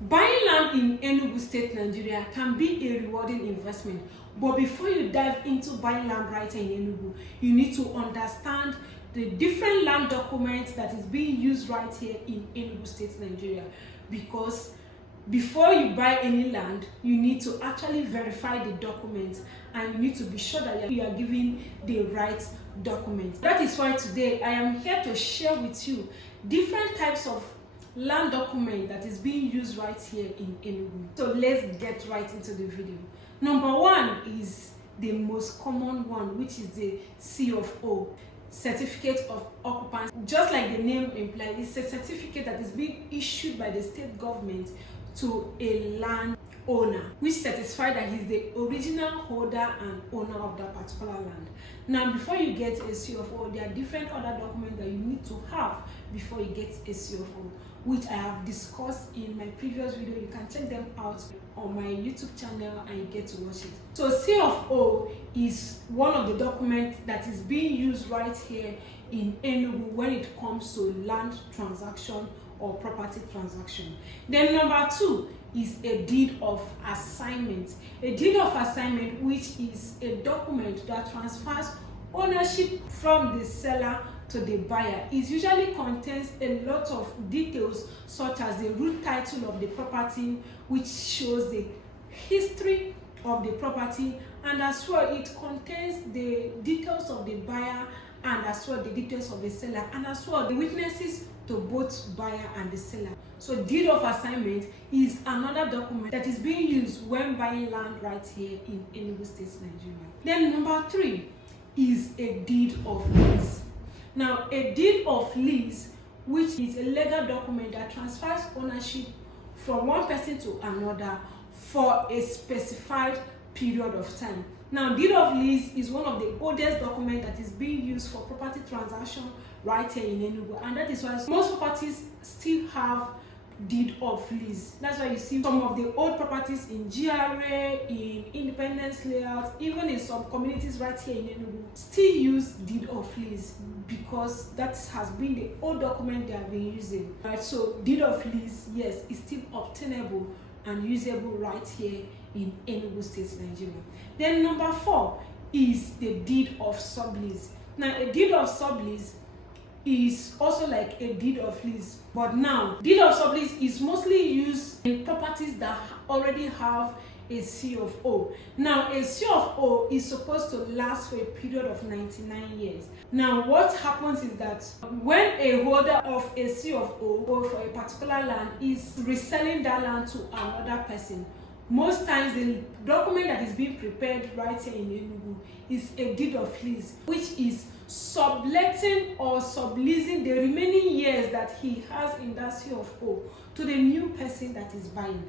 Buying land in Enugu State, Nigeria can be a rewarding investment. But before you dive into buying land right here in Enugu, you need to understand the different land documents that is being used right here in Enugu State, Nigeria. Because before you buy any land, you need to actually verify the documents and you need to be sure that you are giving the right documents. That is why today I am here to share with you different types of land document that is being used right here in Enugu. So let's get right into the video. Number one is the most common one, which is the CFO, Certificate of Occupancy. Just like the name implies, it's a certificate that is being issued by the state government to a land owner, which satisfies that he's the original holder and owner of that particular land. Now, before you get a CFO, there are different other documents that you need to have before you get a CFO, which I have discussed in my previous video. You can check them out on my YouTube channel and you get to watch it. So CFO is one of the documents that is being used right here in Enugu when it comes to land transaction or property transaction. Then number two is a deed of assignment. A deed of assignment, which is a document that transfers ownership from the seller to the buyer. It usually contains a lot of details such as the root title of the property, which shows the history of the property, and as well it contains the details of the buyer and as well the details of the seller and as well the witnesses to both buyer and the seller. So deed of assignment is another document that is being used when buying land right here in Enugu State, Nigeria. Then number three is a deed of lease. Now, a deed of lease, which is a legal document that transfers ownership from one person to another for a specified period of time. Now, deed of lease is one of the oldest documents that is being used for property transaction right here in Enugu, and that is why most properties still have deed of lease. That's why you see some of the old properties in GRA, in Independence Layout, even in some communities right here in Enugu, still use deed of lease because that has been the old document they have been using. Right, so deed of lease, yes, is still obtainable and usable right here in Enugu State, Nigeria. Then number four is the deed of sublease. Now, a deed of sublease is also like a deed of lease, but now deed of sublease is mostly used in properties that already have a CFO. Now, a CFO is supposed to last for a period of 99 years. Now, what happens is that when a holder of a CFO for a particular land is reselling that land to another person, most times the document that is being prepared right here in Enugu is a deed of lease, which is subletting or subleasing the remaining years that he has in that CFO to the new person that is buying.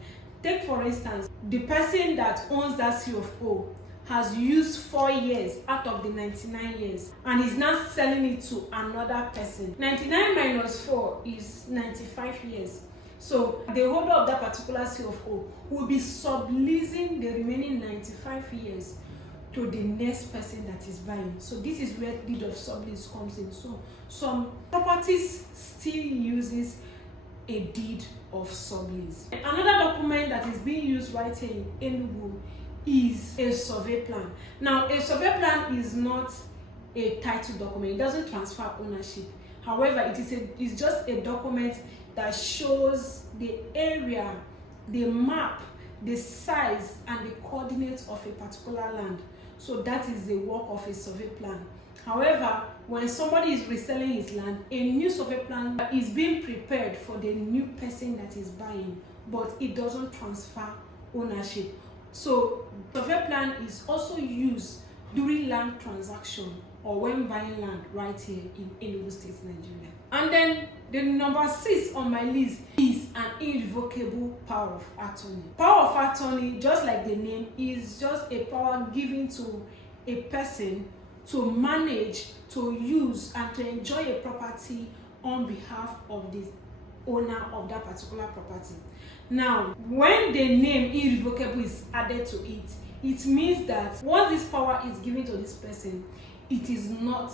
Take for instance, the person that owns that CFO has used 4 years out of the 99 years and is now selling it to another person. 99 minus 4 is 95 years. So the holder of that particular CFO will be subleasing the remaining 95 years to the next person that is buying. So this is where deed of sublease comes in. So some properties still uses a deed of sublease. Another document that is being used right here in Enugu is a survey plan. Now, a survey plan is not a title document. It doesn't transfer ownership. However, it's just a document that shows the area, the map, the size, and the coordinates of a particular land. So that is the work of a survey plan. However, when somebody is reselling his land, a new survey plan is being prepared for the new person that is buying, but it doesn't transfer ownership. So survey plan is also used during land transaction or when buying land right here in Enugu State, Nigeria. And then the number 6 on my list is an irrevocable power of attorney. Power of attorney, just like the name, is just a power given to a person to manage, to use, and to enjoy a property on behalf of the owner of that particular property. Now, when the name irrevocable is added to it, it means that once this power is given to this person, it is not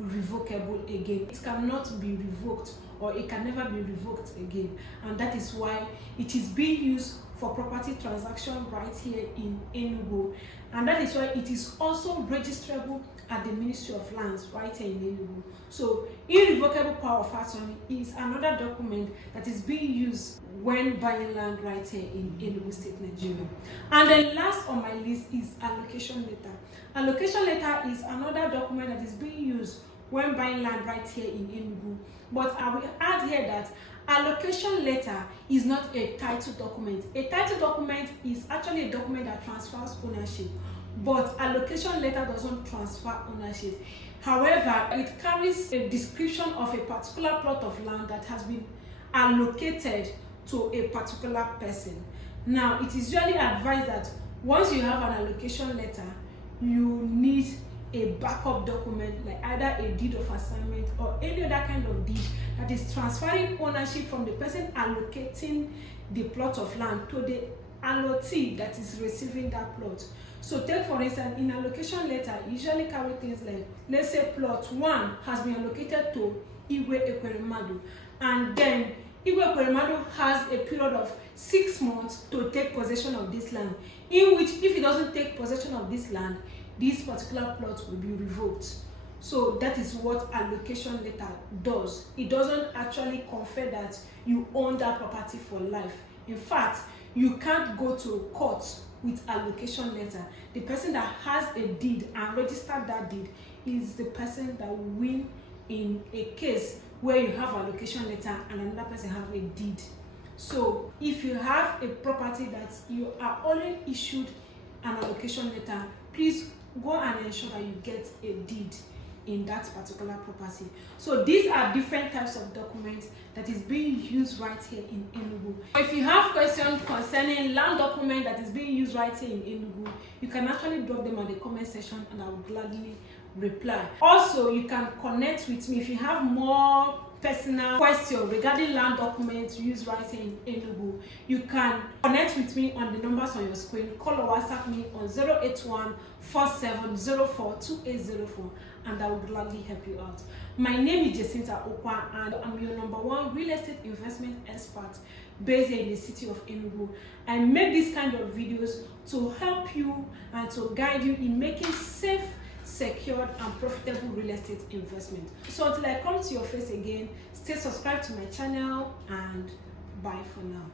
revocable again. It cannot be revoked or it can never be revoked again. And that is why it is being used for property transaction right here in Enugu. And that is why it is also registrable at the Ministry of Lands right here in Enugu. So irrevocable power of attorney is another document that is being used when buying land right here in Enugu State, Nigeria. And then last on my list is allocation letter. Allocation letter is another document that is being used when buying land right here in Enugu. But I will add here that allocation letter is not a title document. A title document is actually a document that transfers ownership, but allocation letter doesn't transfer ownership. However, it carries a description of a particular plot of land that has been allocated to a particular person. Now, it is usually advised that once you have an allocation letter, you need a backup document like either a deed of assignment or any other kind of deed that is transferring ownership from the person allocating the plot of land to the allotee that is receiving that plot. So take for instance, in allocation letter, usually carry things like, let's say plot 1 has been allocated to Igwe Ekweremadu, and then Igwe Ekweremadu has a period of 6 months to take possession of this land, in which if he doesn't take possession of this land, this particular plot will be revoked. So that is what allocation letter does. It doesn't actually confer that you own that property for life. In fact, you can't go to court with allocation letter. The person that has a deed and registered that deed is the person that will win in a case where you have allocation letter and another person have a deed. So if you have a property that you are only issued an allocation letter, please go and ensure that you get a deed in that particular property. So these are different types of documents that is being used right here in Enugu. If you have questions concerning land document that is being used right here in Enugu, you can actually drop them on the comment section and I will gladly reply. Also, you can connect with me if you have more personal question regarding land documents used right here in Enugu. You can connect with me on the numbers on your screen. Call or WhatsApp me on 081-4704-2804 and I will gladly help you out. My name is Jacinta Ukwa and I'm your #1 real estate investment expert based here in the city of Enugu. I make this kind of videos to help you and to guide you in making safe, secured and profitable real estate investment. So until I come to your face again, stay subscribed to my channel and bye for now.